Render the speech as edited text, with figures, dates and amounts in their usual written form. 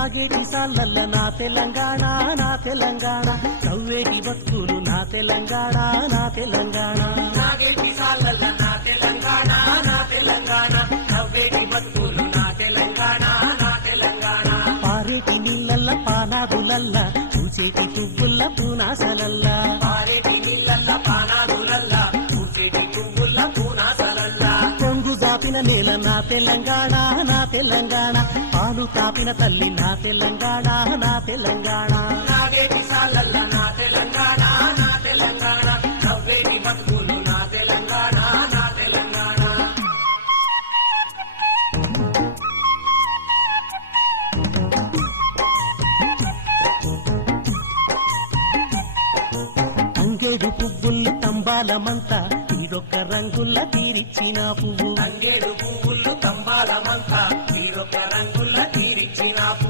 సాగేటి సాలల్ల నా తెలంగాణ నా తెలంగాణ నవ్వేటి బతుకులు నా తెలంగాణ నా తెలంగాణ సాగేటి సాలల్ల నా తెలంగాణ నా తెలంగాణ నవ్వేటి బతుకులు నా తెలంగాణ నా తెలంగాణ పారేటి నీళ్ళల్ల పానాదులల్ల పూచేటి పువ్వుల్ల పూనాసలల్ల పారేటి నీళ్ళల్ల పానాదులల్ల పూచేటి పువ్వుల్ల పూనాసలల్ల కొంగు దాపిన నేల నా తెలంగాణ నా తెలంగాణ పాలు తాపిన తల్లి నా తెలంగాణ నా తెలంగాణ సాగేటి సాలల్ల నా తెలంగాణ నా తెలంగాణ నవ్వేటి బతుకులు నా తెలంగాణ నా తెలంగాణ అంగేడు పువ్వుల్ని తంబాలమంతా ఈడొక్క రంగుల్ల తీరిచ్చిన పువ్వు తంగేడు పువ్వులు తంబాలమంతా తీరొక రంగుల తీరిచ్చిన పువ్వు